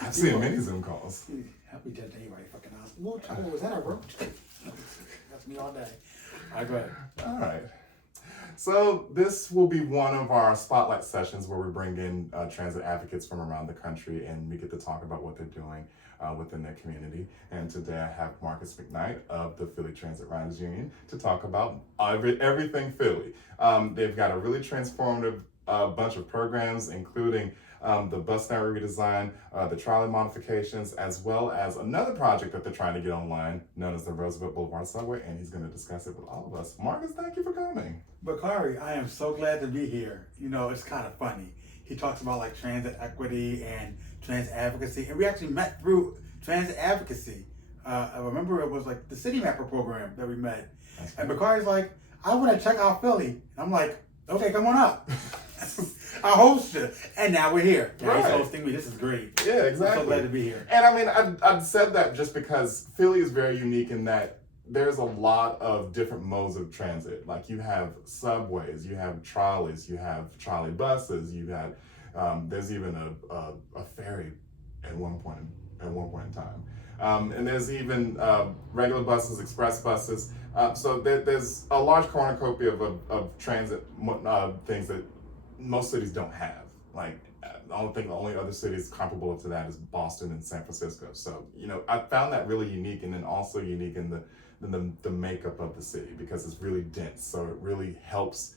I've seen many Zoom calls. Help me judge anybody fucking ask. Oh, was that a roach? That's me all day. All right, go ahead. All right. So this will be one of our spotlight sessions where we bring in transit advocates from around the country and we get to talk about what they're doing within their community. And today I have Marcus McKnight of the Philly Transit Riders Union to talk about everything Philly. They've got a really transformative bunch of programs, including the bus network redesign, the trolley modifications, as well as another project that they're trying to get online known as the Roosevelt Boulevard Subway, and he's going to discuss it with all of us. Marcus, thank you for coming. Bakari, I am so glad to be here. You know, it's kind of funny. He talks about like transit equity and transit advocacy, and we actually met through transit advocacy. I remember it was like the City Mapper program that we met. And Bakari's like, I want to check out Philly. And I'm like, okay, come on up. I host you, and now we're here. Now he's hosting me. This is great. Yeah, exactly. I'm so glad to be here. And I mean, I've said that just because Philly is very unique in that there's a lot of different modes of transit. Like you have subways, you have trolleys, you have trolley buses, you have there's even a ferry at one point in time, and there's even regular buses, express buses. So there's a large cornucopia of transit things that most cities don't have. Like the only other cities comparable to that is Boston and San Francisco. So I found that really unique, and then also unique in the makeup of the city because it's really dense. So it really helps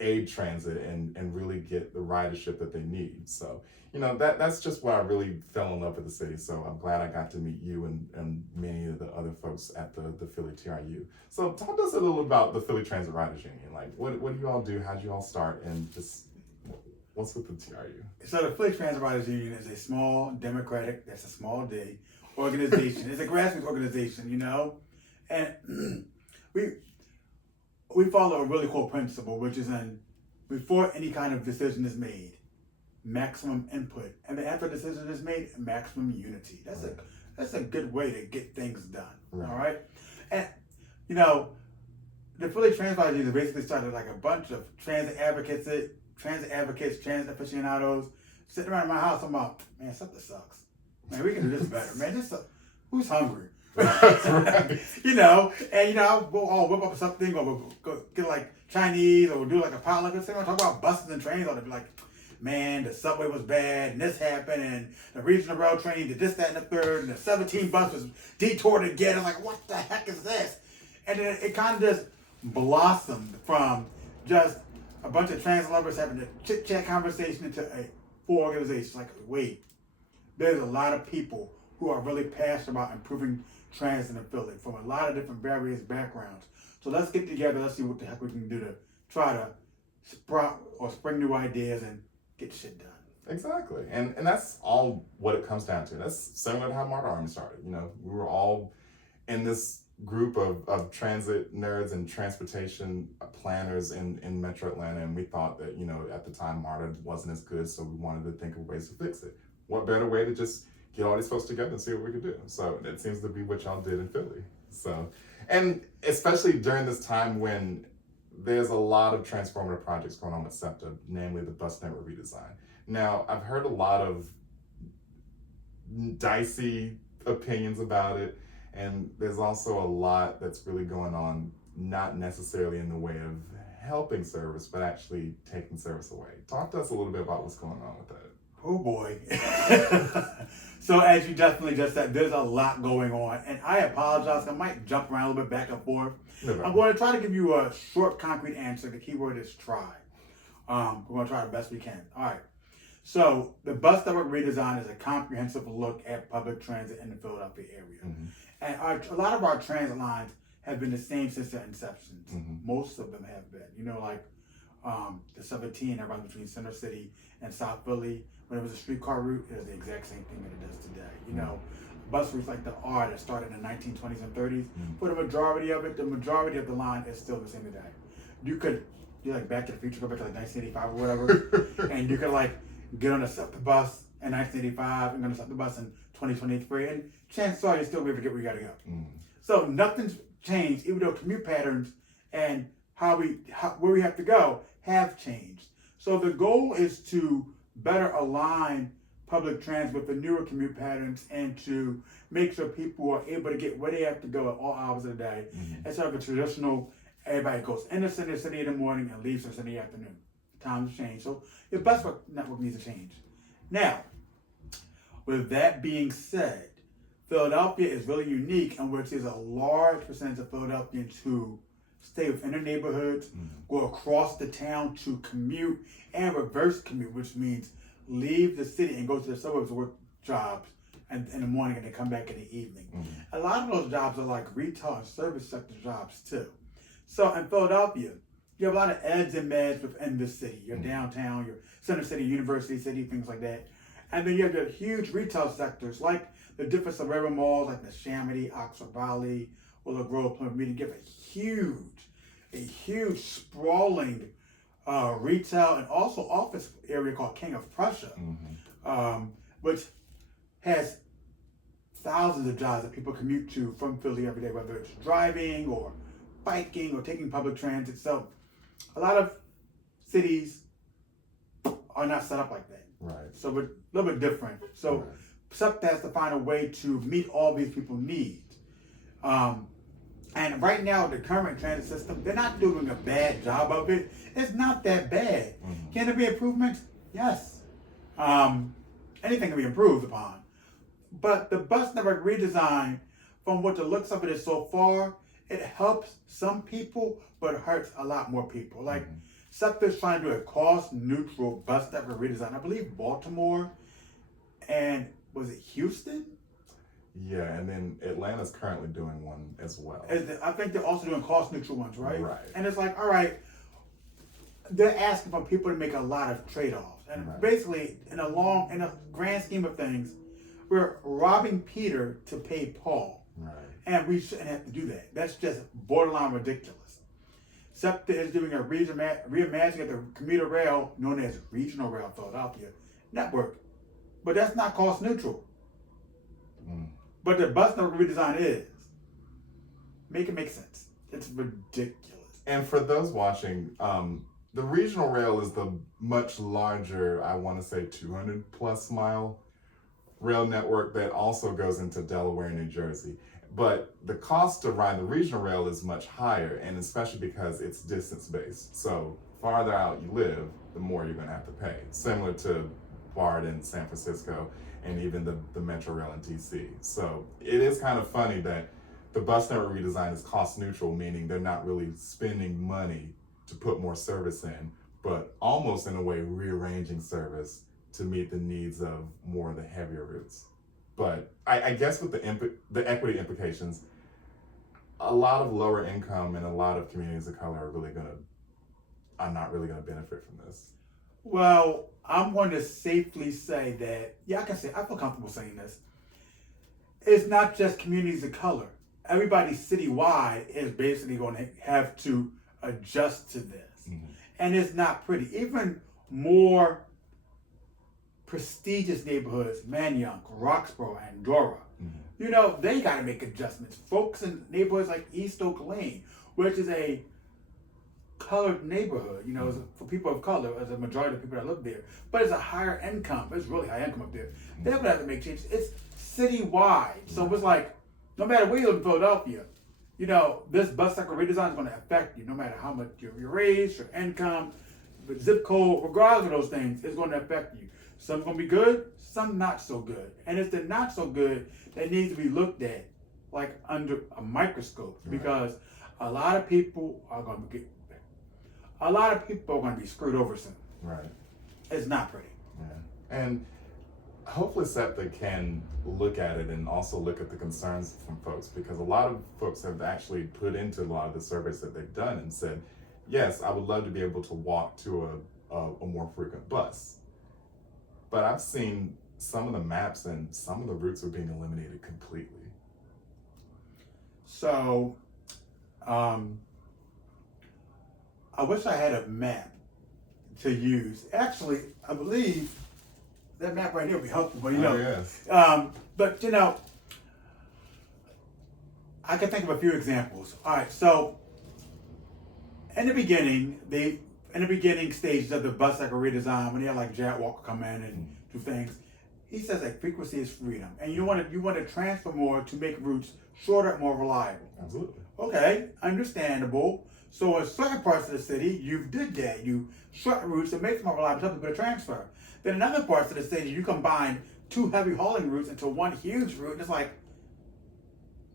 aid transit and really get the ridership that they need. So that's just why I really fell in love with the city. So I'm glad I got to meet you and many of the other folks at the Philly TRU. So talk to us a little about the Philly Transit Riders Union. Like what do you all do? How did you all start? And just what's with the TRU? So the Philly Transit Riders Union is a small democratic, that's a small D, organization. It's a grassroots organization, and we follow a really cool principle, which is before any kind of decision is made, maximum input, and then after a decision is made, maximum unity. That's a good way to get things done. Right. All right, and the Philly Transit Riders Union basically started like a bunch of transit advocates, transit aficionados, sitting around my house. I'm like, man, something sucks. Man, we can do this better. Man, who's hungry? Right. We'll all whip up something, or we'll go get like Chinese, or we'll do like a potluck or something. Talk about buses and trains, or they'll be like, man, the subway was bad, and this happened, and the regional rail train did this, that, and the third, and the 17 bus was detoured again. I'm like, what the heck is this? And then it kind of just blossomed from just a bunch of transit lovers having a chit-chat conversation into a full organization. Like, wait, there's a lot of people who are really passionate about improving transit in Philly from a lot of different various backgrounds. So let's get together, let's see what the heck we can do to try to sprout or spring new ideas and get shit done. Exactly. And that's all what it comes down to. That's similar to how Martyr Army started. We were all in this group of transit nerds and transportation planners in Metro Atlanta, and we thought that, at the time Martyr wasn't as good, so we wanted to think of ways to fix it. What better way to just get all these folks together and see what we could do? So that seems to be what y'all did in Philly. So, and especially during this time when there's a lot of transformative projects going on with SEPTA, namely the bus network redesign. Now, I've heard a lot of dicey opinions about it, and there's also a lot that's really going on, not necessarily in the way of helping service, but actually taking service away. Talk to us a little bit about what's going on with that. Oh boy. So as you definitely just said, there's a lot going on, and I apologize. I might jump around a little bit back and forth. No. I'm going to try to give you a short, concrete answer. The key word is try. We're going to try the best we can. All right. So the bus network redesign is a comprehensive look at public transit in the Philadelphia area. Mm-hmm. And a lot of our transit lines have been the same since their inceptions. Mm-hmm. Most of them have been. The 17 that runs between Center City and South Philly. When it was a streetcar route, it was the exact same thing that it does today. Bus routes like the R that started in the 1920s and 30s, for the majority of it, the majority of the line is still the same today. You could, like Back to the Future, go back to like 1985 or whatever, and you could like get on the bus in 1985 and go on the bus in 2023, and chances are you'll still be able to get where you gotta go. So nothing's changed, even though commute patterns and where we have to go have changed. So the goal is to better align public transit with the newer commute patterns and to make sure people are able to get where they have to go at all hours of the day, instead of a traditional, everybody goes in the city in the morning and leaves the city in the afternoon. Times have changed. So your bus network needs to change. Now, with that being said, Philadelphia is really unique in which there's a large percentage of Philadelphians who stay within their neighborhoods, go across the town to commute, and reverse commute, which means leave the city and go to the suburbs to work jobs in the morning and then come back in the evening. A lot of those jobs are like retail and service sector jobs too. So in Philadelphia, you have a lot of eds and meds within the city. Your downtown, your center city, university city, things like that. And then you have the huge retail sectors like the different suburban malls like the Chamonix, Oxford Valley, Willow Grove, Plymouth Meeting. Give a huge sprawling retail and also office area called King of Prussia, which has thousands of jobs that people commute to from Philly every day, whether it's driving or biking or taking public transit. So a lot of cities are not set up like that. Right. So we're a little bit different. So SEPTA has to find a way to meet all these people's needs. And right now, the current transit system, they're not doing a bad job of it. It's not that bad. Can there be improvements? Yes. Anything can be improved upon. But the bus network redesign, from what the looks of it is so far, it helps some people, but it hurts a lot more people. Like, SEPTA is trying to do a cost-neutral bus network redesign. I believe Baltimore and, was it Houston? Yeah, and then Atlanta's currently doing one as well. I think they're also doing cost-neutral ones, right? Right. And it's like, all right, they're asking for people to make a lot of trade-offs. And basically, in a grand scheme of things, we're robbing Peter to pay Paul. Right. And we shouldn't have to do that. That's just borderline ridiculous. SEPTA is doing a reimagining of the commuter rail, known as Regional Rail Philadelphia network. But that's not cost neutral. But the bus network redesign is. Make it make sense. It's ridiculous. And for those watching, the regional rail is the much larger, I want to say 200 plus mile rail network that also goes into Delaware and New Jersey. But the cost to ride the regional rail is much higher, and especially because it's distance-based. So farther out you live, the more you're going to have to pay. Similar to BART in San Francisco and even the Metro Rail in DC. So it is kind of funny that the bus network redesign is cost-neutral, meaning they're not really spending money to put more service in, but almost in a way rearranging service to meet the needs of more of the heavier routes. But I guess with the equity implications, a lot of lower income and a lot of communities of color are not really gonna benefit from this. Well, I'm going to safely say that, I feel comfortable saying this. It's not just communities of color. Everybody citywide is basically going to have to adjust to this. And it's not pretty. Even more prestigious neighborhoods, Manayunk, Roxborough, and Dora, they got to make adjustments. Folks in neighborhoods like East Oak Lane, which is a colored neighborhood, for people of color, as a majority of people that live there, but it's a higher income. It's really high income up there. They're going to have to make changes. It's citywide. So it's like, no matter where you live in Philadelphia, this bus cycle redesign is going to affect you, no matter how much your race, your income, the zip code, regardless of those things, it's going to affect you. Some going to be good, some not so good. And it's the not so good that needs to be looked at like under a microscope, because a lot of people are going to be screwed over soon. Right. It's not pretty. Yeah. And hopefully SEPTA can look at it and also look at the concerns from folks, because a lot of folks have actually put into a lot of the surveys that they've done and said, yes, I would love to be able to walk to a more frequent bus. But I've seen some of the maps and some of the routes are being eliminated completely. So, I wish I had a map to use. Actually, I believe that map right here would be helpful, but yes. But I can think of a few examples. All right, so in the beginning stages of the bus cycle redesign, when you had like Jared Walker come in and do things, He says like frequency is freedom, and you want to transfer more to make routes shorter and more reliable. Absolutely. Okay, understandable. So in certain parts of the city, you did that. You shorten routes to make it more reliable, help people to transfer. Then in other parts of the city, you combine two heavy hauling routes into one huge route, and it's like,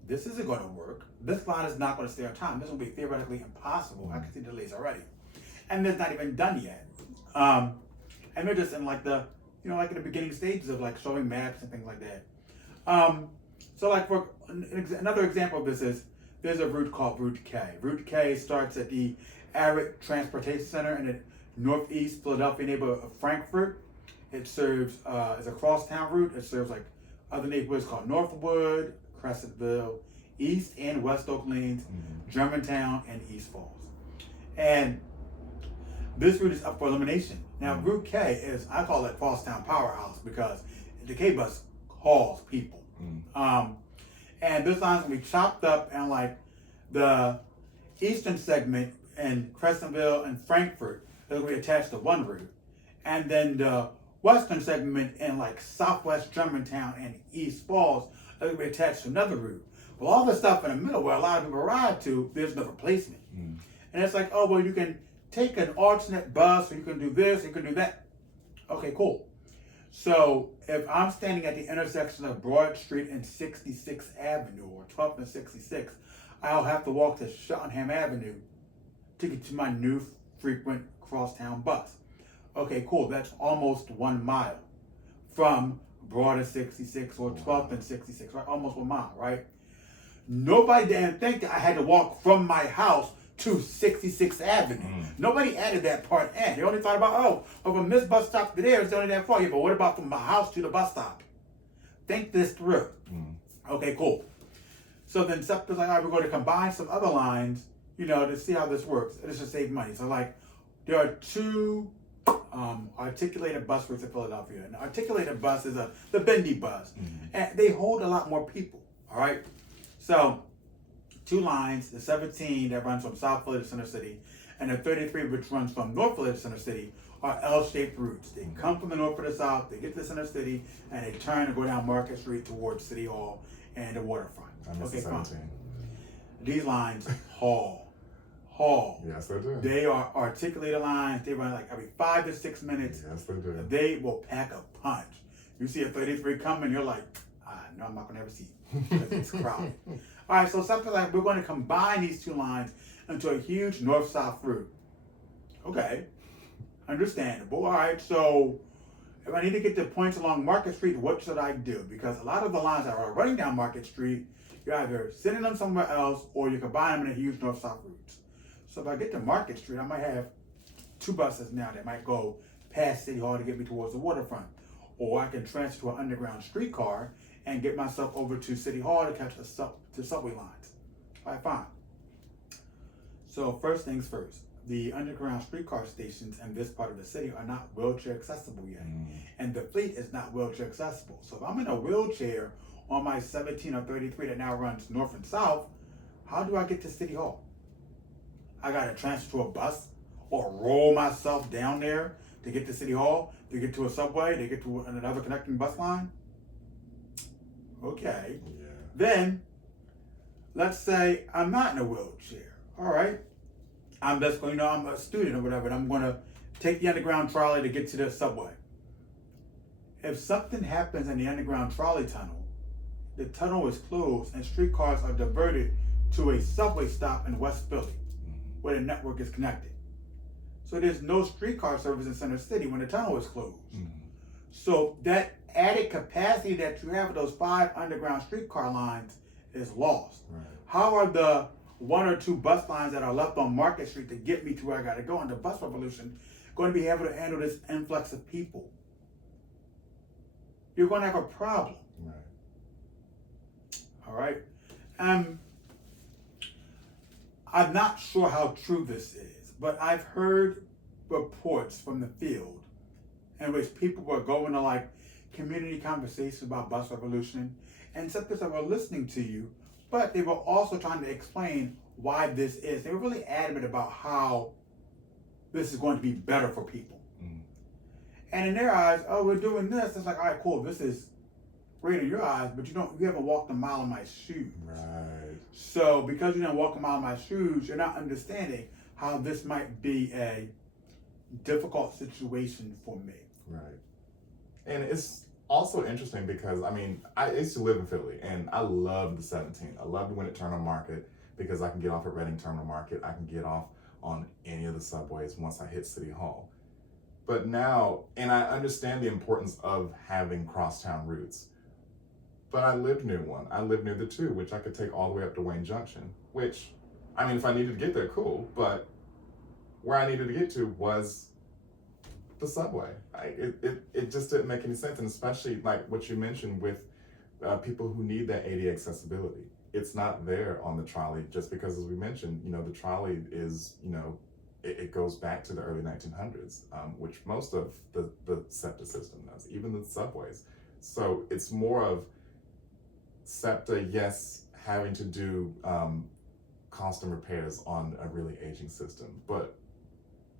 this isn't going to work. This line is not going to stay on time. This will be theoretically impossible. I can see delays already, and it's not even done yet. And they're just in like the, like in the beginning stages of like showing maps and things like that. So like for another example of this is, there's a route called Route K. Route K starts at the Arid Transportation Center in the northeast Philadelphia neighborhood of Frankfurt. It serves as a crosstown route. It serves like other neighborhoods called Northwood, Crescentville, East and West Oak Lanes, Germantown, and East Falls. And this route is up for elimination. Now, Route K is, I call it crosstown powerhouse because the K bus hauls people. And this line's gonna be chopped up, and like the eastern segment in Crescentville and Frankfurt is gonna be attached to one route. And then the western segment in like southwest Germantown and East Falls is gonna be attached to another route. Well, all the stuff in the middle where a lot of people ride to, there's no replacement. And it's like, oh, well, you can take an alternate bus, or you can do this, or you can do that. Okay, cool. So if I'm standing at the intersection of Broad Street and 66th Avenue, or 12th and 66th, I'll have to walk to Cheltenham Avenue to get to my new frequent crosstown bus. Okay, cool. That's almost 1 mile from Broad and 66 or 12th and 66, right? Almost 1 mile, right? Nobody didn't think that I had to walk from my house to 66th Avenue. Nobody added that part in. They only thought about, from this bus stop to there, it's only that far. Yeah, but what about from my house to the bus stop? Think this through. Okay, cool. So then something's like, all right, we're going to combine some other lines, to see how this works. This should save money. So like, there are two articulated bus routes in Philadelphia. An articulated bus is the bendy bus. And they hold a lot more people, all right? So, two lines, the 17 that runs from South Philly to Center City, and the 33 which runs from North Philly to Center City, are L-shaped routes. They come from the north to the south, they get to Center City, and they turn and go down Market Street towards City Hall and the waterfront. Okay, fine. These lines haul. Yes, they do. They are articulated lines. They run like every 5 to 6 minutes. Yes, they do. They will pack a punch. You see a 33 coming, you're like, no, I'm not going to ever see it because it's crowded. All right, so something like we're going to combine these two lines into a huge north-south route. Okay, understandable. All right, so if I need to get to points along Market Street, what should I do? Because a lot of the lines that are running down Market Street, you're either sending them somewhere else or you combine them in a huge north-south route. So if I get to Market Street, I might have two buses now that might go past City Hall to get me towards the waterfront. Or I can transfer to an underground streetcar and get myself over to City Hall to catch the subway lines. All right, fine. So first things first, the underground streetcar stations in this part of the city are not wheelchair accessible yet. And the fleet is not wheelchair accessible. So if I'm in a wheelchair on my 17 or 33 that now runs north and south, how do I get to City Hall? I gotta transfer to a bus or roll myself down there to get to City Hall, to get to a subway, to get to another connecting bus line? Okay. Yeah. Then, let's say I'm not in a wheelchair. All right. I'm just going, I'm a student or whatever, and I'm going to take the underground trolley to get to the subway. If something happens in the underground trolley tunnel, the tunnel is closed and streetcars are diverted to a subway stop in West Philly, where the network is connected. So there's no streetcar service in Center City when the tunnel is closed. So that added capacity that you have of those 5 underground streetcar lines is lost. How are the 1 or 2 bus lines that are left on Market Street to get me to where I gotta go in the bus revolution going to be able to handle this influx of people? You're going to have a problem. All right. I'm not sure how true this is, but I've heard reports from the field in which people were going to like community conversations about bus revolution, and some people were listening to you, but they were also trying to explain why this is. They were really adamant about how this is going to be better for people. And in their eyes, oh, we're doing this. It's like, all right, cool. This is great in your eyes, but you haven't walked a mile in my shoes. Right. So because you didn't walk a mile in my shoes, you're not understanding how this might be a difficult situation for me. Right. And it's also interesting because, I mean, I used to live in Philly and I loved the 17. I loved when it turned on Market because I can get off at Reading Terminal Market. I can get off on any of the subways once I hit City Hall. But now, and I understand the importance of having crosstown routes, but I lived near one. I lived near the 2, which I could take all the way up to Wayne Junction, which, I mean, if I needed to get there, cool, but where I needed to get to was the subway. It just didn't make any sense, and especially like what you mentioned with people who need that ADA accessibility. It's not there on the trolley just because, as we mentioned, the trolley is, it goes back to the early 1900s, which most of the SEPTA system does, even the subways. So it's more of SEPTA, yes, having to do constant repairs on a really aging system, but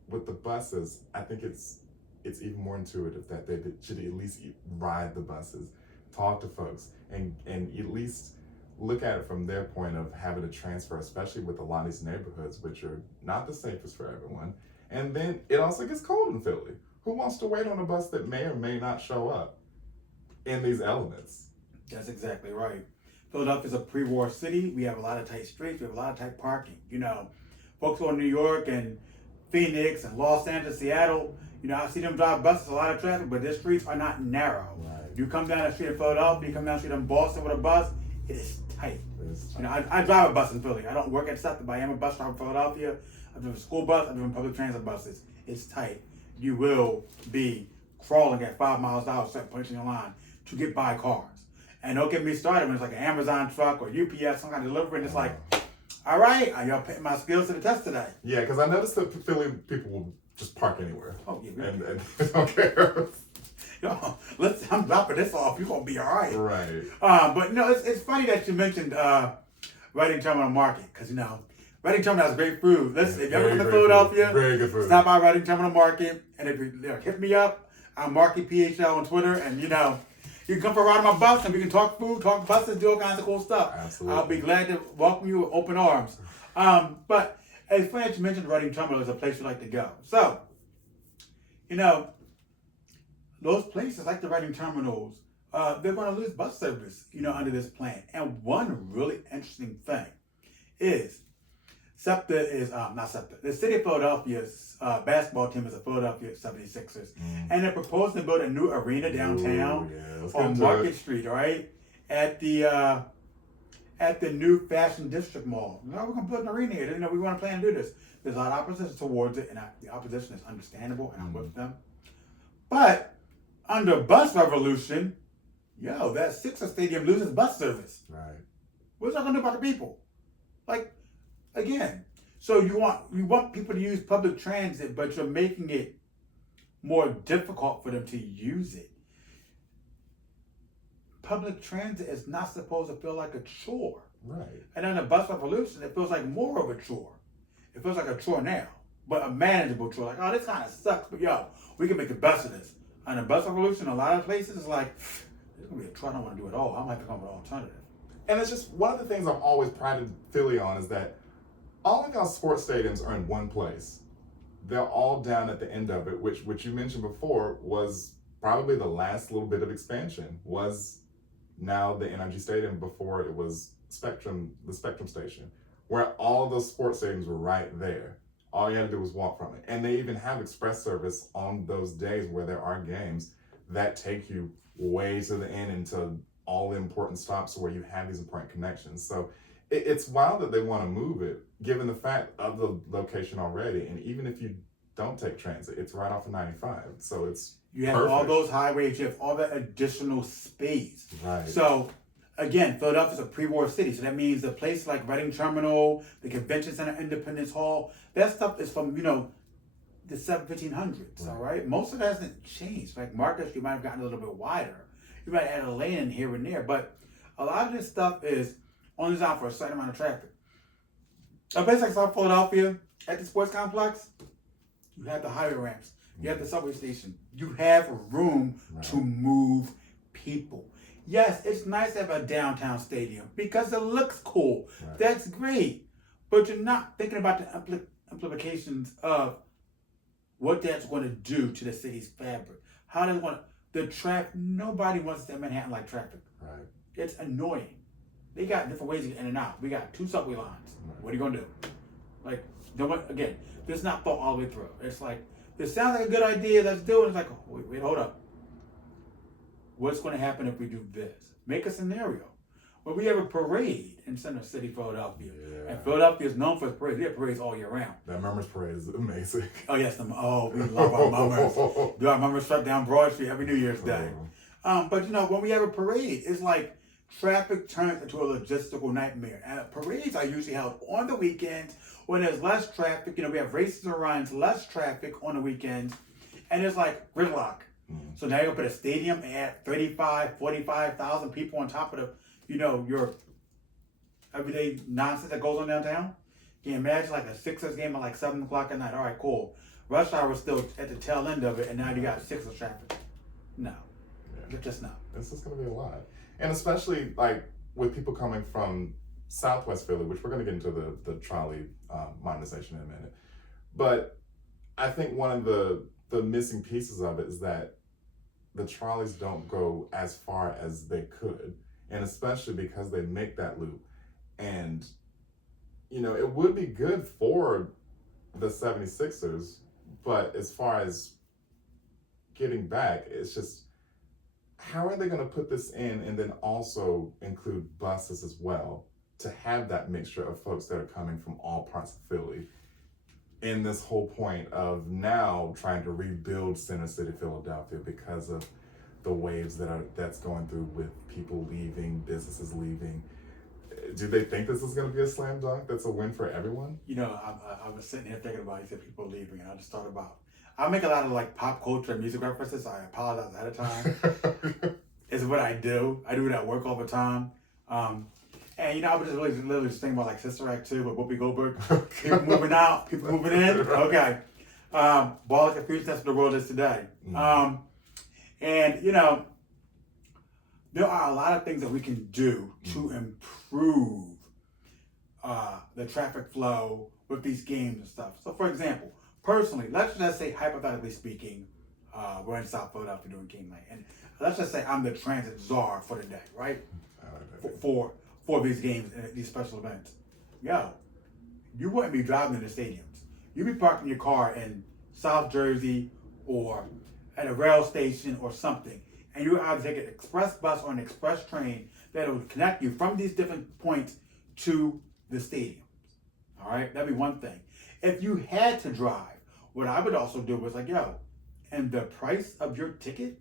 with the buses, I think it's even more intuitive that they should at least ride the buses, talk to folks, and at least look at it from their point of having to transfer, especially with a lot of these neighborhoods, which are not the safest for everyone. And then it also gets cold in Philly. Who wants to wait on a bus that may or may not show up in these elements? That's exactly right. Philadelphia's a pre-war city. We have a lot of tight streets. We have a lot of tight parking. Folks who are in New York and Phoenix and Los Angeles, Seattle, I see them drive buses, a lot of traffic, but their streets are not narrow. Right. You come down the street in Philadelphia, you come down the street in Boston with a bus, it is tight. It's tight. I drive a bus in Philly. I don't work at SEPTA, but I am a bus driver in Philadelphia. I drive a school bus, I drive public transit buses. It's tight. You will be crawling at 5 miles an hour, set punching your line to get by cars. And don't get me started when it's like an Amazon truck or UPS, some kind of delivery, and it's like, all right, y'all putting my skills to the test today. Yeah, because I noticed that Philly people will just park anywhere. Oh, yeah. And they don't care. I'm dropping this off. You're going to be all right. Right. But, it's funny that you mentioned Reading Terminal Market because, Reading Terminal has great food. Listen, if you ever come to Philadelphia, very good food. Stop by Reading Terminal Market. And if you hit me up, I'm Marky PHL on Twitter. And, you can come for a ride on my bus and we can talk food, talk buses, do all kinds of cool stuff. Absolutely. I'll be glad to welcome you with open arms. But it's funny that you mentioned Reading Terminal is a place you like to go. So, those places like the Reading Terminals, they're going to lose bus service, under this plan. And one really interesting thing is SEPTA is, not SEPTA, the city of Philadelphia's basketball team is the Philadelphia 76ers. And they're proposing to build a new arena downtown on Market Street, right? At the new Fashion District Mall. We're going to build an arena here. We want to plan to do this. There's a lot of opposition towards it, and the opposition is understandable, and I'm with them. But under bus revolution, that Sixers stadium loses bus service. Right. What's that going to do about the people? Like, again, so you want people to use public transit, but you're making it more difficult for them to use it. Public transit is not supposed to feel like a chore. Right. And under bus revolution, it feels like more of a chore. It feels like a chore now, but a manageable chore. Like, oh, this kind of sucks, but we can make the best of this. Under bus revolution, a lot of places, it's like, this is going to be a chore. I don't want to do it all. I might have to come up with an alternative. And it's just one of the things I've always prided Philly on is that all of our sports stadiums are in one place. They're all down at the end of it, which you mentioned before was probably the last little bit of expansion, was now the NRG Stadium before it was the Spectrum Station, where all those sports stadiums were right there. All you had to do was walk from it. And they even have express service on those days where there are games that take you way to the end into all the important stops where you have these important connections. So it's wild that they want to move it, given the fact of the location already. And even if you don't take transit, it's right off of 95. So it's You have perfect. all those highways, you have all that additional space. Right. So, again, Philadelphia's a pre-war city. So that means a place like Reading Terminal, the Convention Center, Independence Hall, that stuff is from, the 1500s, all right? Most of it hasn't changed. Like Market, you might have gotten a little bit wider. You might add a lane in here and there. But a lot of this stuff is only designed for a certain amount of traffic. A place like South Philadelphia, at the sports complex, you have the highway ramps. You have the subway station. You have room to move people. Yes, it's nice to have a downtown stadium because it looks cool. Right. That's great. But you're not thinking about the implications of what that's going to do to the city's fabric. How does the traffic? Nobody wants to Manhattan like traffic. Right. It's annoying. They got different ways to get in and out. We got 2 subway lines. Right. What are you gonna do? Like, again, this is not thought all the way through. It's like, this sounds like a good idea. Let's do it. It's like, oh, wait, hold up. What's going to happen if we do this? Make a scenario. When we have a parade in Center City, Philadelphia, and Philadelphia is known for its parades. We have parades all year round. That Mummers Parade is amazing. Oh yes, we love our Mummers. Do our Mummers shut down Broad Street every New Year's Day? But when we have a parade, it's like traffic turns into a logistical nightmare. And parades are usually held on the weekends when there's less traffic. We have races and runs, less traffic on the weekends, and it's like gridlock. So now you're gonna put a stadium and add 35, 45,000 people on top of the, your everyday nonsense that goes on downtown. Can you imagine like a Sixers game at like 7 o'clock at night? All right, cool. Rush hour was still at the tail end of it, and now you got Sixers traffic. No, just no. This is gonna be a lot, and especially like with people coming from Southwest Philly, which we're gonna get into the trolley modernization in a minute. But I think one of the missing pieces of it is that the trolleys don't go as far as they could, and especially because they make that loop. And it would be good for the 76ers, but as far as getting back, it's just, how are they going to put this in and then also include buses as well to have that mixture of folks that are coming from all parts of Philly in this whole point of now trying to rebuild Center City, Philadelphia, because of the waves that's going through with people leaving, businesses leaving? Do they think this is going to be a slam dunk that's a win for everyone? I was sitting here thinking about, you said people leaving, and I just thought about, I make a lot of like pop culture and music references, so I apologize ahead of time. It's what I do. I do it at work all the time. And I was just literally just thinking about like Sister Act 2 with Whoopi Goldberg. People moving out, people moving in. Okay. Ball of confusion, that's what the world is today. And there are a lot of things that we can do to improve the traffic flow with these games and stuff. So for example, personally, let's just say, hypothetically speaking, we're in South Philadelphia doing game night, and let's just say I'm the transit czar for the day, right? For these games and these special events. You wouldn't be driving in the stadiums. You'd be parking your car in South Jersey or at a rail station or something, and you either take an express bus or an express train that will connect you from these different points to the stadiums. All right, that'd be one thing. If you had to drive, what I would also do was like, and the price of your ticket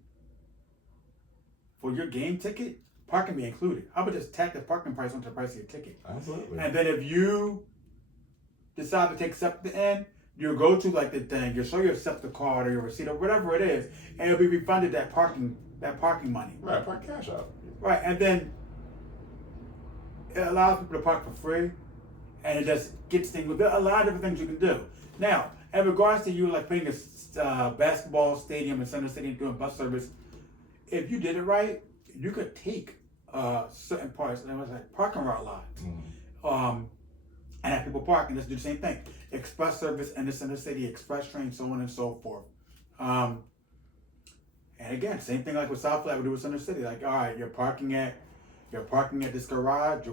for your game ticket, parking be included. I would just tack the parking price onto the price of your ticket. Absolutely. And then if you decide to take SEPTA in, you'll go to like the thing, you'll show your SEPTA card or your receipt or whatever it is, and it'll be refunded that parking money. Right, park cash out. Right, and then it allows people to park for free, and it just gets things. There are a lot of different things you can do. Now, in regards to you like putting a basketball stadium in Center City and doing bus service, if you did it right, you could take certain parts, and it was like parking lot lots, and have people park and just do the same thing. Express service in the Center City, express train, so on and so forth. And again, same thing like with South Philly, we do with Center City. Like, all right, you're parking at this garage.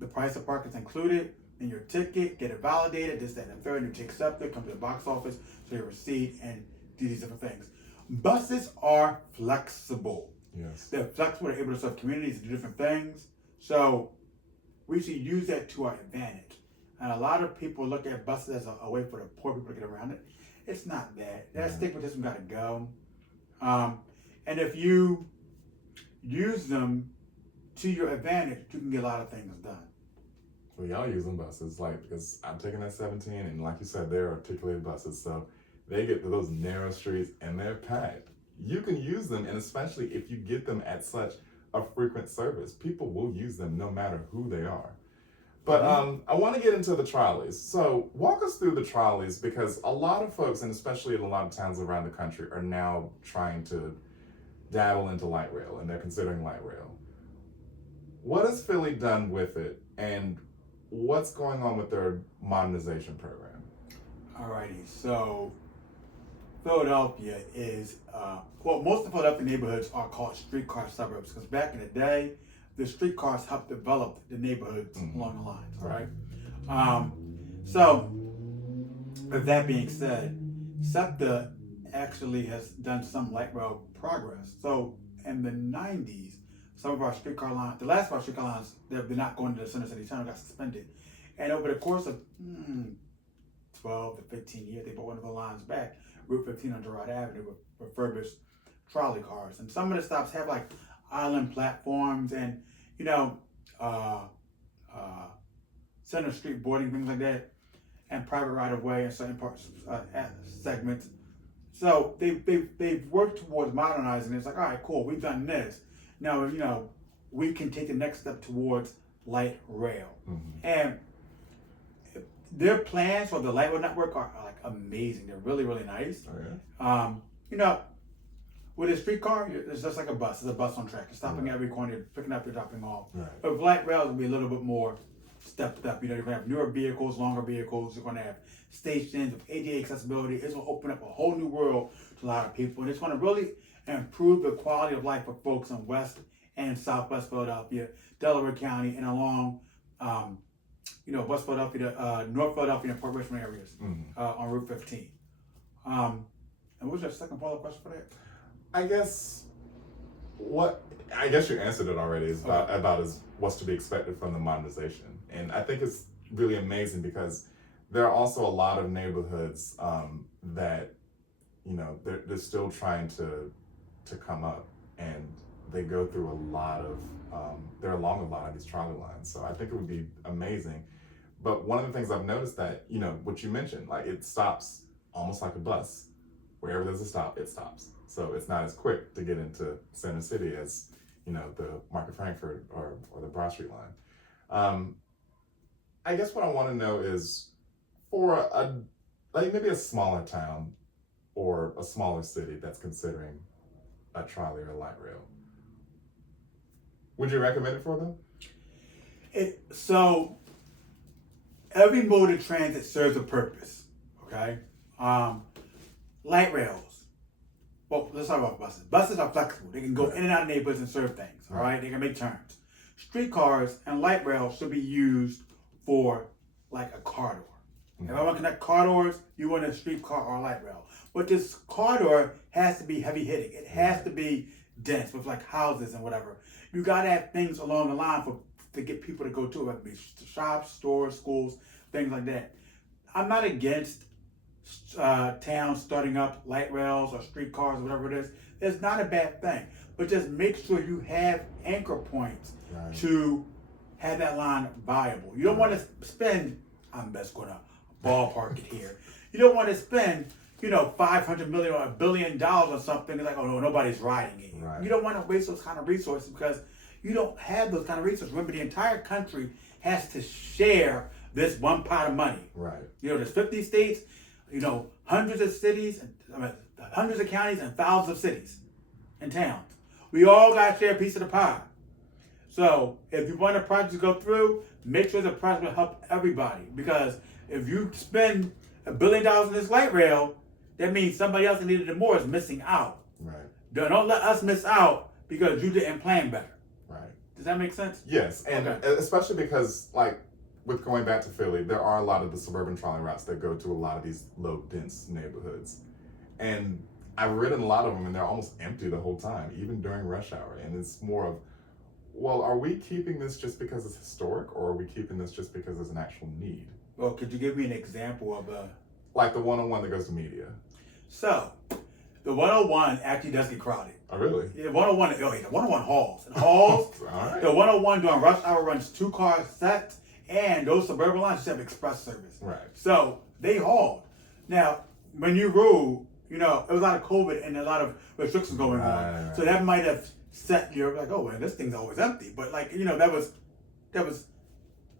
The price of parking is included in your ticket. Get it validated. This, that, and the third. And you take SEPTA, come to the box office, show your receipt, and do these different things. Buses are flexible. Yes. They're flexible. They're able to serve communities and do different things. So we should use that to our advantage. And a lot of people look at buses as a way for the poor people to get around it. It's not that. That stigmatism got to go. And if you use them to your advantage, you can get a lot of things done. Well, y'all using buses, because I'm taking that 17, and like you said, they're articulated buses, so they get to those narrow streets and they're packed. You can use them, and especially if you get them at such a frequent service, people will use them no matter who they are. But I want to get into the trolleys. So walk us through the trolleys, because a lot of folks, and especially in a lot of towns around the country, are now trying to dabble into light rail, and they're considering light rail. What has Philly done with it, and what's going on with their modernization program? Alrighty, so Philadelphia is, most of Philadelphia neighborhoods are called streetcar suburbs, because back in the day, the streetcars helped develop the neighborhoods along the lines, right? So, with that being said, SEPTA actually has done some light rail progress. So, in the 90s, some of our streetcar lines, the last of our streetcar lines, they're not going to the Center City Tunnel, got suspended. And over the course of 12 to 15 years, they brought one of the lines back, Route 15 on Girard Avenue, with refurbished trolley cars. And some of the stops have like island platforms and, center street boarding, things like that, and private right of way in certain parts, segments. So they've worked towards modernizing it. It's like, all right, cool, we've done this. Now, we can take the next step towards light rail. And their plans for the light rail network are like amazing. They're really, really nice. Oh, yeah. With a streetcar, it's just like a bus. It's a bus on track. You're stopping at every corner, you're picking up, you're dropping off. Right. But with light rail, it'll be a little bit more stepped up. You're gonna have newer vehicles, longer vehicles. You're gonna have stations with ADA accessibility. It's gonna open up a whole new world to a lot of people, and it's gonna really improve the quality of life for folks in West and Southwest Philadelphia, Delaware County, and along, West Philadelphia, North Philadelphia, and Port Richmond areas on Route 15. And what was your second follow-up question for that? I guess you answered it already. Is about what's to be expected from the modernization, and I think it's really amazing because there are also a lot of neighborhoods that they're still trying to come up, and they go through a lot of they're along a lot of these trolley lines. So I think it would be amazing. But one of the things I've noticed that what you mentioned, like it stops almost like a bus. Wherever there's a stop, it stops. So it's not as quick to get into Center City as, the Market Frankfurt or the Broad Street line. I guess what I want to know is, for maybe a smaller town or a smaller city that's considering a trolley or a light rail, would you recommend it for them? So every mode of transit serves a purpose, okay? Light rails. Well, let's talk about buses. Buses are flexible. They can go in and out of neighborhoods and serve things, all right? They can make turns. Streetcars and light rails should be used for like a car door. If I want to connect car doors, you want a streetcar or a light rail. But this car door has to be heavy hitting. It has to be dense with like houses and whatever. You got to have things along the line to get people to go to it, whether it be shops, stores, schools, things like that. I'm not against towns starting up light rails or streetcars or whatever it is. It's not a bad thing, but just make sure you have anchor points to have that line viable. You don't want to spend, I'm best going to ballpark it here, you don't want to spend $500 million or $1 billion on something. It's like, oh no, nobody's riding it. Right. You don't want to waste those kind of resources because you don't have those kind of resources. Remember, the entire country has to share this one pot of money. Right. There's 50 states, hundreds of cities, hundreds of counties, and thousands of cities and towns. We all got to share a piece of the pie. So if you want a project to go through, make sure the project will help everybody. Because if you spend $1 billion in this light rail, that means somebody else that needed it more is missing out. Right. Don't let us miss out because you didn't plan better. Right. Does that make sense? Yes, and especially because, with going back to Philly, there are a lot of the suburban trolley routes that go to a lot of these low dense neighborhoods, and I've ridden a lot of them, and they're almost empty the whole time, even during rush hour. And it's more of, well, are we keeping this just because it's historic, or are we keeping this just because there's an actual need? Well, could you give me an example of like the 101 that goes to media? So, the 101 actually does get crowded. Oh, really? Yeah, 101, the 101 hauls. And hauls, right. The 101 during rush hour runs 2 car sets, and those suburban lines just have express service. Right. So, they hauled. Now, when you rule, it was a lot of COVID and a lot of restrictions going on. Right. So that might have set your, like, oh, well, this thing's always empty. But, that was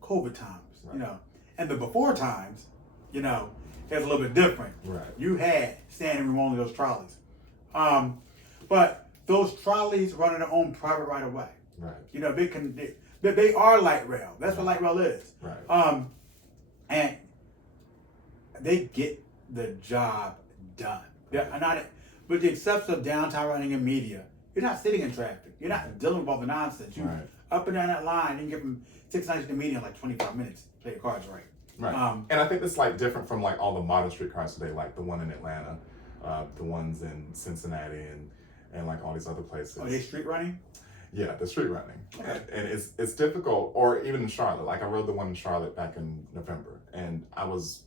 COVID times, Right. you know, and the before times, you know, it's a little bit different. Right. You had standing room only those trolleys, but those trolleys run on their own private right of way. Right. You know, they are light rail. That's what light rail is. Right. And they get the job done. They're not, with the exception of downtown running in media, you're not sitting in traffic. You're not dealing with all the nonsense. You Right. up and down that line, you can get from 690 to media in like 25 minutes. Play your cards right. Right. And I think it's like different from like all the modern streetcars today, like the one in Atlanta, the ones in Cincinnati, and like all these other places. Are they street running? Yeah, the street running. Okay. And it's difficult, or even in Charlotte. Like I rode the one in Charlotte back in November, and I was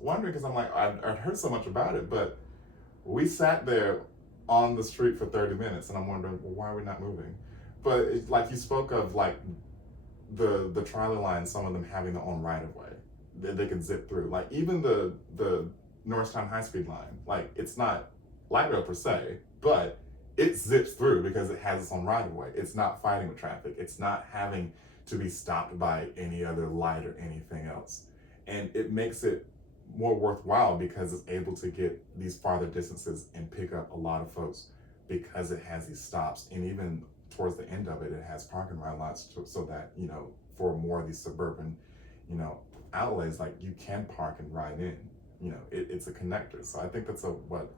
wondering because I'm like, I'd heard so much about it, but we sat there on the street for 30 minutes, and I'm wondering, well, why are we not moving? But it's like you spoke of, like the trolley lines, some of them having their own right of way that they can zip through. Like even the Norristown High Speed line, like it's not light rail per se, but it zips through because it has its own right of way. It's not fighting with traffic. It's not having to be stopped by any other light or anything else. And it makes it more worthwhile because it's able to get these farther distances and pick up a lot of folks because it has these stops. And even towards the end of it, it has parking ride lots so that, you know, for more of these suburban, you know, outlays, like you can park and ride in, you know, it's a connector. So I think that's what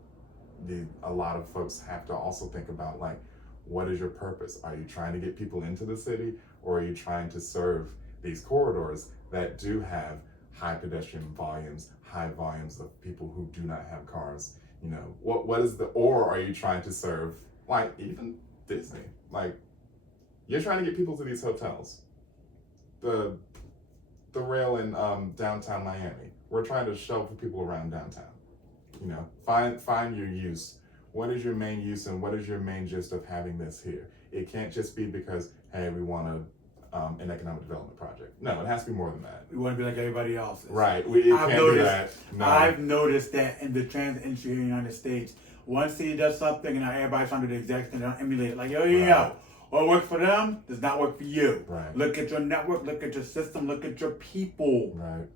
a lot of folks have to also think about, like, what is your purpose? Are you trying to get people into the city, or are you trying to serve these corridors that do have high pedestrian volumes, high volumes of people who do not have cars? You know, what is or are you trying to serve, like, even Disney? Like, you're trying to get people to these hotels. The rail in downtown Miami, we're trying to shuffle people around downtown. You know, find your use. What is your main use, and what is your main gist of having this here? It can't just be because, hey, we want an economic development project. No, it has to be more than that. We want to be like everybody else. Right. It can't do that. No. I've noticed that in the transit industry in the United States, one city does something and now everybody's trying to do the exact thing. They don't emulate it. Like, yo, what works for them does not work for you. Right. Look at your network, look at your system, look at your people. Right.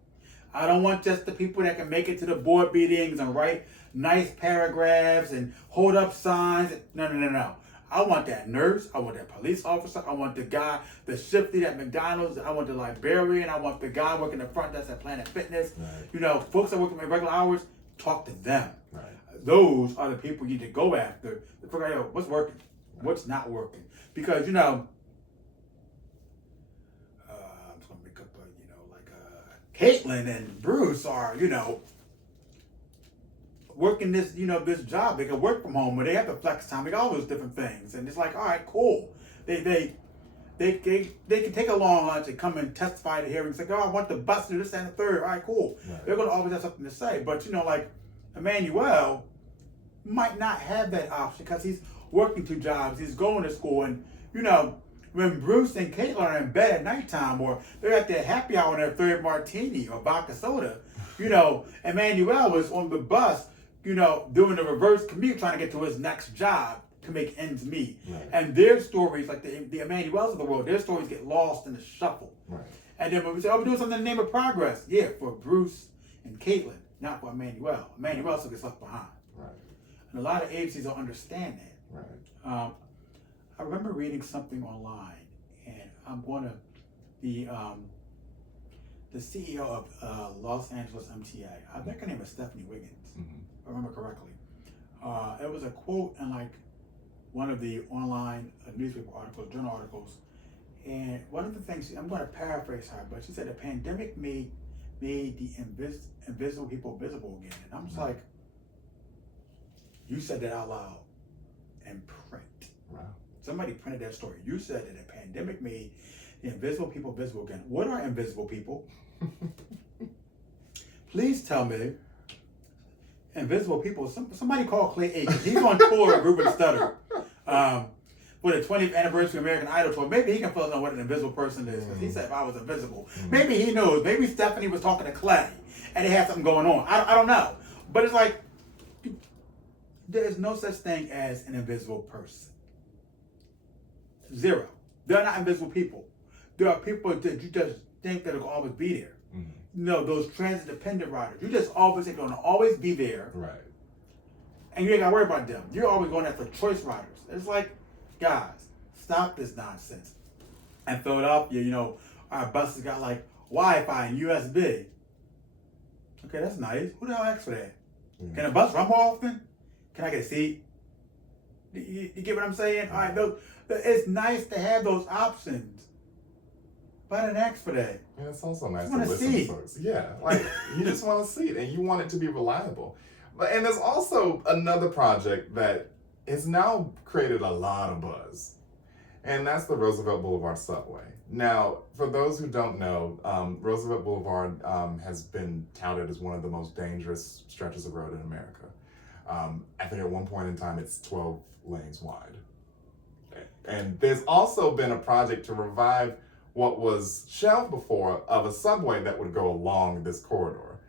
I don't want just the people that can make it to the board meetings and write nice paragraphs and hold up signs. No. I want that nurse. I want that police officer. I want the guy, the shifty at McDonald's. I want the librarian. I want the guy working the front desk at Planet Fitness. Right. You know, folks that work in regular hours, talk to them. Right. Those are the people you need to go after to figure out what's working, what's not working. Because, you know, I'm just going to make up, Caitlin and Bruce are, you know, working this, you know, this job. They can work from home, but they have the flex time. They got all those different things, and it's like, all right, cool. They can take a long lunch and come and testify at hearings. Like, oh, I want the bus to do this and the third. All right, cool. Right. They're going to always have something to say. But, you know, like Emmanuel might not have that option because he's working two jobs. He's going to school, and you know, when Bruce and Caitlin are in bed at nighttime, or they're at their happy hour on their third martini or vodka soda, you know, Emmanuel was on the bus, you know, doing the reverse commute, trying to get to his next job to make ends meet. Right. And their stories, like the Emmanuels of the world, their stories get lost in the shuffle. Right. And then when we say, oh, we're doing something in the name of progress, yeah, for Bruce and Caitlin, not for Emmanuel. Emmanuel still gets left behind. Right. And a lot of agencies don't understand that. Right. I remember reading something online, and I'm going to the CEO of Los Angeles MTA. I think her name is Stephanie Wiggins, if I remember correctly. It was a quote in like one of the online newspaper articles, journal articles, and one of the things, I'm going to paraphrase her, but she said the pandemic made the invisible people visible again. And I'm just like, you said that out loud in print. Wow. Somebody printed that story. You said that the pandemic made the invisible people visible again. What are invisible people? Please tell me. Invisible people. Somebody call Clay Aiken. He's on tour with Ruben Studdard for the 20th anniversary of American Idol tour. Maybe he can fill us on what an invisible person is, because he said if I was invisible. Maybe he knows. Maybe Stephanie was talking to Clay and they had something going on. I don't know. But it's like, there is no such thing as an invisible person. Zero. They're not invisible people. There are people that you just think that it'll always be there. Mm-hmm. No, those transit-dependent riders, you just always think they're going to always be there. Right. And you ain't got to worry about them. You're always going after choice riders. It's like, guys, stop this nonsense. In Philadelphia, our buses got like Wi-Fi and USB. Okay, that's nice. Who the hell asked for that? Mm-hmm. Can a bus run more often? Can I get a seat? You get what I'm saying? All right, it's nice to have those options. But I didn't ask for that. And it's also nice I to want a listen seat. to folks. Yeah, like you just want a seat and you want it to be reliable. And there's also another project that has now created a lot of buzz, and that's the Roosevelt Boulevard subway. Now, for those who don't know, Roosevelt Boulevard has been touted as one of the most dangerous stretches of road in America. I think at one point in time it's 12 lanes wide. And there's also been a project to revive what was shelved before of a subway that would go along this corridor.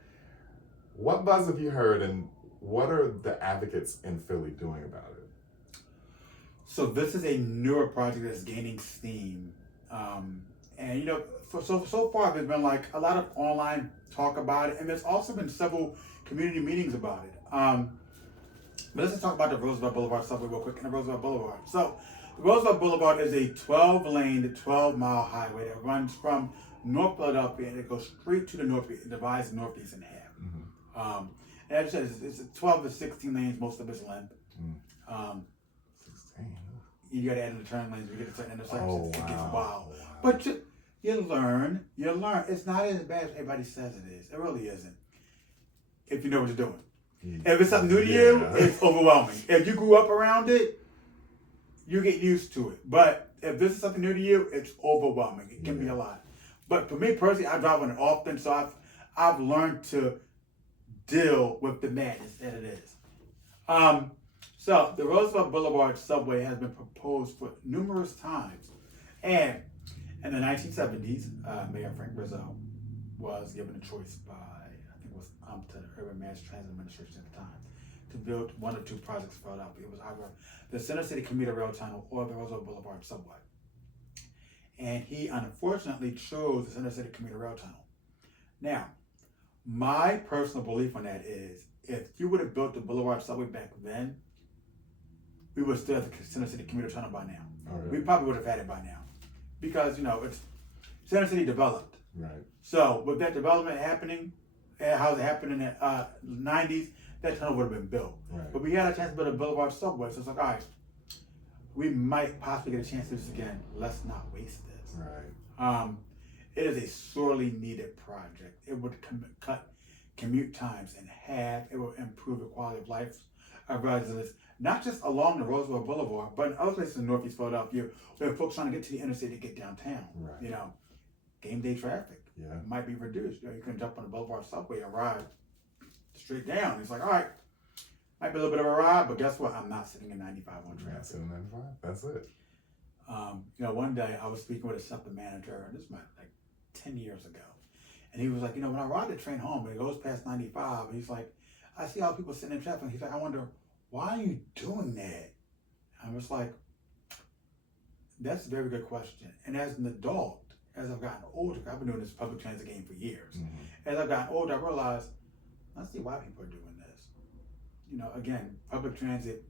What buzz have you heard, and what are the advocates in Philly doing about it? So this is a newer project that's gaining steam. And so far there's been like a lot of online talk about it, and there's also been several community meetings about it. But let's just talk about the Roosevelt Boulevard subway real quick. And the Roosevelt Boulevard. So the Roosevelt Boulevard is a 12-lane, 12-mile highway that runs from North Philadelphia and it goes straight to the northeast. It divides the northeast in half. Mm-hmm. And as I said, it's 12 to 16 lanes, most of its length. 16. You got to add in the turn lanes. We get to certain intersections. Oh, It gets wow. wild. But you learn. It's not as bad as everybody says it is. It really isn't. If you know what you're doing. If it's something new to you, it's overwhelming. If you grew up around it, you get used to it. But if this is something new to you, it's overwhelming. It can be a lot. But for me personally, I drive on it often, so I've learned to deal with the madness that it is. So the Roosevelt Boulevard subway has been proposed for numerous times. And in the 1970s, Mayor Frank Rizzo was given a choice by, I think it was to the Urban Mass Transit Administration at the time, to build one or two projects for Philadelphia. It was either the Center City Commuter Rail Tunnel or the Roosevelt Boulevard subway. And he unfortunately chose the Center City Commuter Rail Tunnel. Now, my personal belief on that is, if you would have built the Boulevard subway back then, we would still have the Center City Commuter Tunnel by now. Oh, really? We probably would have had it by now. Because, it's Center City developed. Right. So with that development happening, how it happened in the 90s, that tunnel would have been built. Right. But we had a chance to build a Boulevard subway. So it's like, all right, we might possibly get a chance to do this again. Let's not waste this. Right. It is a sorely needed project. It would cut commute times in half. It will improve the quality of life of residents, not just along the Roosevelt Boulevard, but in other places in Northeast Philadelphia where folks trying to get to the interstate to get downtown. Right. Game day traffic might be reduced. You can jump on the Boulevard subway and ride straight down. It's like, all right, might be a little bit of a ride, but guess what? I'm not sitting in 95 on traffic. Not sitting in 95. That's it. One day I was speaking with a SEPTA manager, and this was like 10 years ago. And he was like, when I ride the train home, and it goes past 95, and he's like, I see all people sitting in traffic. He's like, I wonder, why are you doing that? I was like, that's a very good question. And as an adult, as I've gotten older, I've been doing this public transit game for years. Mm-hmm. As I've gotten older, I realized, I see why people are doing this. Again, public transit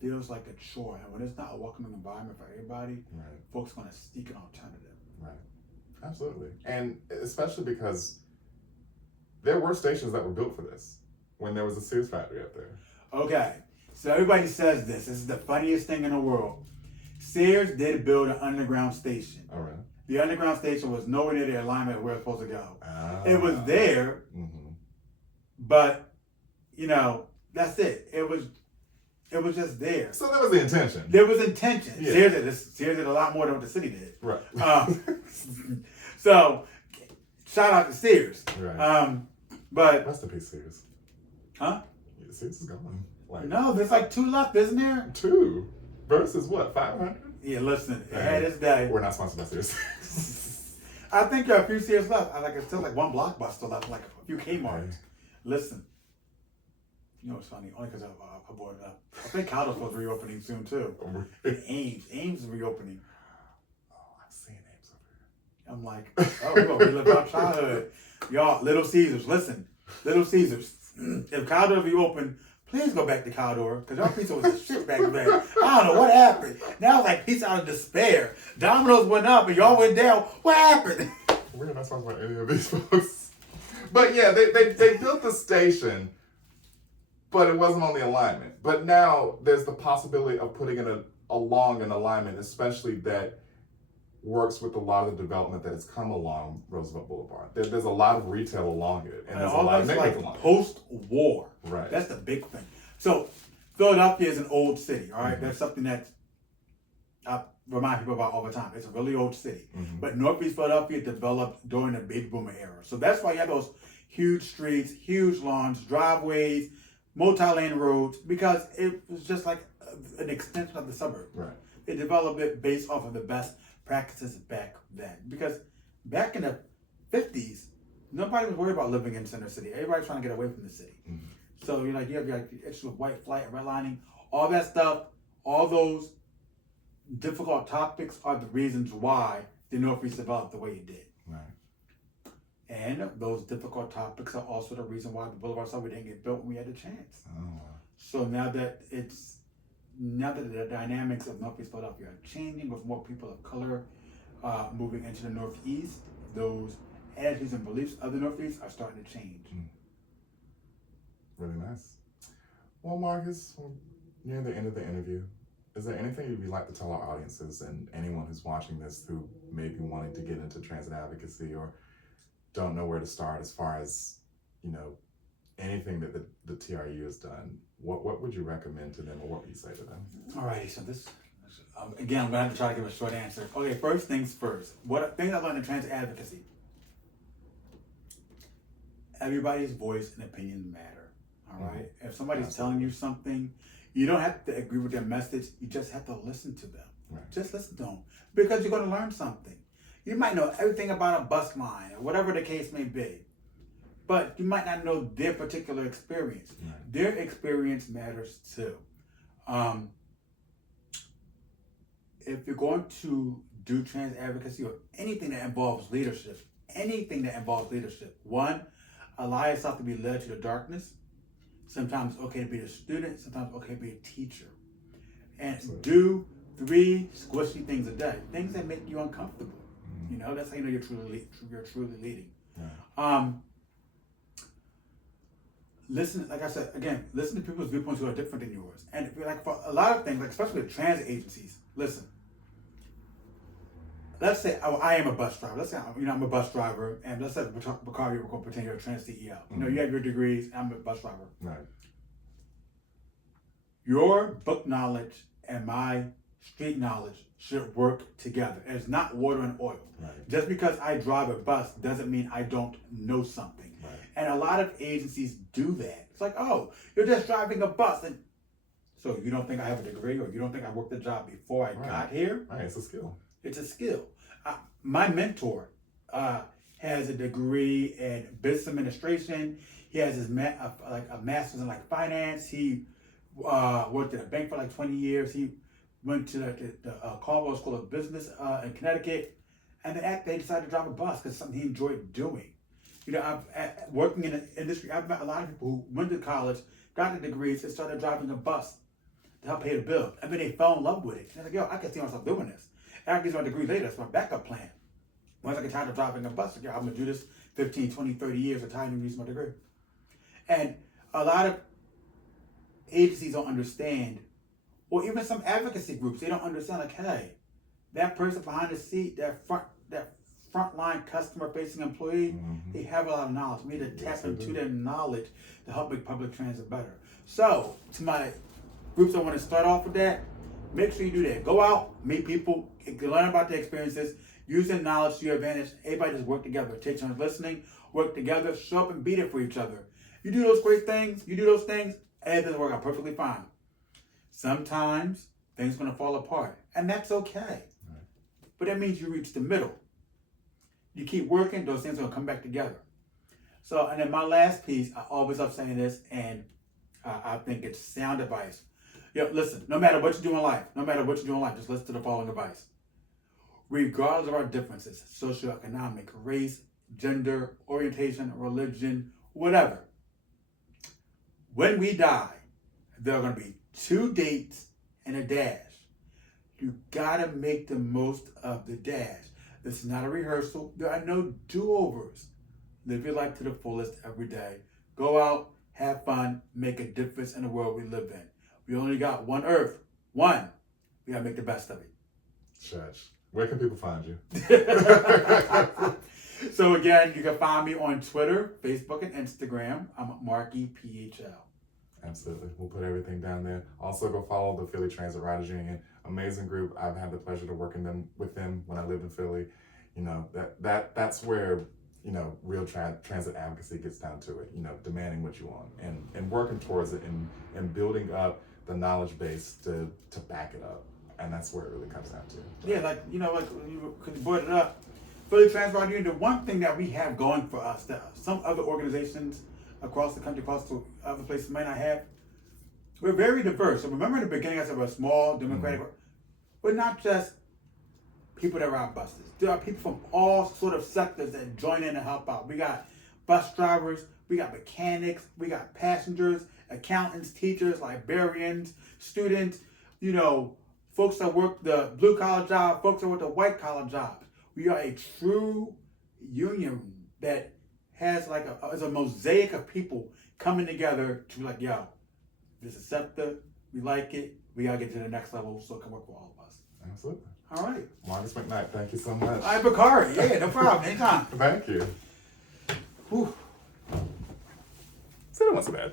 feels like a chore. And when it's not a welcoming environment for everybody, folks are going to seek an alternative. Right. Absolutely. And especially because there were stations that were built for this when there was a Sears factory up there. Okay. So everybody says this. This is the funniest thing in the world. Sears did build an underground station. All right. The underground station was nowhere near the alignment of where it's supposed to go. It was there, but, that's it. It was just there. So that was the intention. There was intention. Yeah. Sears did a lot more than what the city did. Right. So, shout out to Sears. Right. But rest in peace, Sears. Huh? Yeah, Sears is gone. No, there's like 2 left, isn't there? 2 versus what? 500? Yeah, listen. It had its day. We're not sponsored by Sears. I think there are a few Sears left. It's still like 1 Blockbuster left, like a few Kmarts. Right. Listen. It's funny, only because I brought it up. I think Calder's reopening soon too. Ames is reopening. Oh, I've seen Ames over here. I'm like, oh, we're going to relive our childhood. Y'all, Little Caesars, listen. Little Caesars. If Caldor be open, please go back to Caldor, because y'all pizza was a shit back then. I don't know what happened. Now it's like pizza out of despair. Domino's went up and y'all went down. What happened? We're not talking about any of these folks. But yeah, they built the station, but it wasn't on the alignment. But now there's the possibility of putting it along an alignment, especially that works with a lot of the development that has come along Roosevelt Boulevard. There's a lot of retail along it, and there's a lot of neighborhoods along it. Post-war. Right. That's the big thing. So Philadelphia is an old city, all right? Mm-hmm. That's something that I remind people about all the time. It's a really old city. Mm-hmm. But Northeast Philadelphia developed during the baby boomer era. So that's why you have those huge streets, huge lawns, driveways, multi-lane roads, because it was just like an extension of the suburb. Right. They developed it based off of the best practices back then. Because back in the 50s, nobody was worried about living in center city. Everybody's trying to get away from the city. Mm-hmm. So you have the issue of white flight and redlining, all that stuff, all those difficult topics are the reasons why the Northeast developed the way it did. Right. And those difficult topics are also the reason why the Boulevard Subway didn't get built when we had the chance. Oh. So now that the dynamics of Northeast Philadelphia are changing with more people of color moving into the Northeast, those attitudes and beliefs of the Northeast are starting to change. Mm. Really nice. Well, Marcus, we're near the end of the interview. Is there anything you'd like to tell our audiences and anyone who's watching this who may be wanting to get into transit advocacy or don't know where to start as far as, anything that the TRU has done? What would you recommend to them, or what would you say to them? Alrighty, so this, again, I'm going to have to try to give a short answer. Okay, first things first. Things I learned in transit advocacy. Everybody's voice and opinion matter, all right? If somebody's telling you something, you don't have to agree with their message. You just have to listen to them. Right. Just listen to them, because you're going to learn something. You might know everything about a bus line or whatever the case may be, but you might not know their particular experience. Right. Their experience matters too. If you're going to do trans advocacy or anything that involves leadership, one, allow yourself to be led to the darkness. Sometimes it's okay to be a student, sometimes it's okay to be a teacher. And do 3 squishy things a day, things that make you uncomfortable. That's how you know you're truly leading. Yeah. Listen, like I said, again, listen to people's viewpoints who are different than yours. And like for a lot of things, like especially with transit agencies, listen. Let's say I am a bus driver. Let's say I'm a bus driver, and let's say Bacardi, we're going to pretend you're a trans CEO. You have your degrees. I'm a bus driver. Right. Your book knowledge and my street knowledge should work together. It's not water and oil. Right. Just because I drive a bus doesn't mean I don't know something. Right. And a lot of agencies do that. It's like, oh, you're just driving a bus, and so you don't think I have a degree, or you don't think I worked the job before I got here? Right, it's a skill. It's a skill. My mentor has a degree in business administration. He has his a master's in finance. He worked at a bank for 20 years. He went to the Caldwell School of Business in Connecticut, and then they decided to drive a bus because it's something he enjoyed doing. Working in the industry, I've met a lot of people who went to college, got the degrees, and started driving a bus to help pay the bill. I mean, they fell in love with it. They're like, yo, I can see myself doing this. After I get my degree later, that's my backup plan. Once I get tired of driving a bus, I'm going to do this 15, 20, 30 years until I use my degree. And a lot of agencies don't understand, or even some advocacy groups, they don't understand, hey, that person behind the seat, that frontline customer-facing employee, they have a lot of knowledge. We need to tap into their knowledge to help make public transit better. So, to my groups that want to start off with that, make sure you do that. Go out, meet people, learn about their experiences, use their knowledge to your advantage. Everybody just work together. Take turns listening, work together, show up and be there for each other. You do those great things, everything work out perfectly fine. Sometimes things are going to fall apart, and that's okay. Right. But that means you reach the middle. You keep working, those things are going to come back together. So, and then my last piece, I always love saying this, and I think it's sound advice. Listen, no matter what you do in life, just listen to the following advice. regardless of our differences, socioeconomic, race, gender, orientation, religion, whatever. When we die, there are going to be 2 dates and a dash. You got to make the most of the dash. This is not a rehearsal. There are no do-overs. Live your life to the fullest every day. Go out, have fun, make a difference in the world we live in. We only got one earth. One. We got to make the best of it. Church. Where can people find you? So again, you can find me on Twitter, Facebook, and Instagram. I'm Marky PHL. Absolutely. We'll put everything down there. Also, go follow the Philly Transit Riders Union. Amazing group. I've had the pleasure to work with them when I lived in Philly. You know, that's where, you know, real transit advocacy gets down to it. You know, demanding what you want and working towards it and building up the knowledge base to back it up. And that's where it really comes down to. Yeah, like, you know, like you brought it up. Philly Transit Riders Union, the one thing that we have going for us that some other organizations across the country, across to other places might not have, we're very diverse. So remember in the beginning I said we're a small democratic, we're not just people that ride buses. There are people from all sort of sectors that join in to help out. We got bus drivers, we got mechanics, we got passengers, accountants, teachers, librarians, students, you know, folks that work the blue collar job, folks that work the white collar job. We are a true union that has like is a mosaic of people coming together to like, yo, this is SEPTA, we like it, we gotta get to the next level, so it can work for all of us. Absolutely. All right. Marcus McKnight, thank you so much. All right, Bakari, yeah, no problem, anytime. Thank you. Whew. So that wasn't bad.